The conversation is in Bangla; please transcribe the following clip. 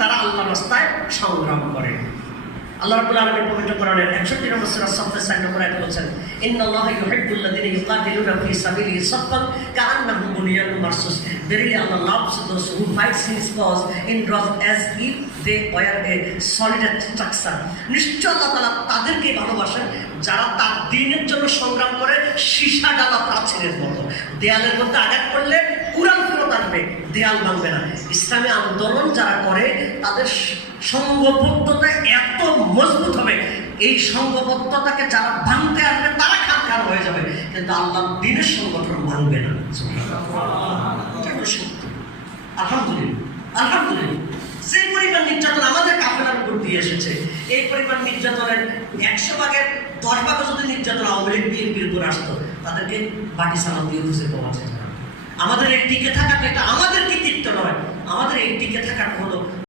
তারা আল্লাহর রাস্তায় সংগ্রাম করে। আল্লাহ রাব্বুল আলামিন পবিত্র কোরআনের 61 নম্বর সূরা সাফফাত 4 নম্বর আয়াতে বলেছেন, ইন্নাল্লাহা ইউহিব্বুল্লাযীনা ইউকাতিলুনা fee সাবিলিহি সাফফান কাআন্নাহুম বুনিয়ানুম মারসুস। Verily Allah loves those who fight in His cause in wrath as if they were a solid structure. নিশ্চয় আল্লাহ তাআলা তাদেরকে ভালোবাসেন যারা তার দ্বীনের জন্য সংগ্রাম করে সীসা ডালা প্রাচীরের মতো। দেয়ালের মধ্যে আঘাত করলে কুরআন ফেরত আসবে, দেয়াল ভাঙবে না। ইসলামী আন্দোলন যারা করে তাদের সংঘবদ্ধতা এত মজবুত হবে, এই সংঘবদ্ধতাকে যারা ভাঙতে আসবে তারা খান হয়ে যাবে, কিন্তু আল্লাহ দ্বীনের সংগঠন ভাঙবে না। আলহামদুলিল্লাহ, আলহামদুলিল্লাহ। যে পরিমাণ নির্যাতন আমাদের কাফেলার উপর দিয়ে এসেছে, এই পরিমাণ নির্যাতনের 100 ভাগের 10 ভাগও যদি নির্যাতন আওয়ামী লীগ বিএনপির উপর আসতো, তাদেরকে বাটি সালাম দিয়ে খুঁজে পাওয়া যায় না। আমাদের এই টিকে থাকাটা এটা আমাদের কৃতিত্ব নয়, আমাদের এই টিকে থাকাটা হলো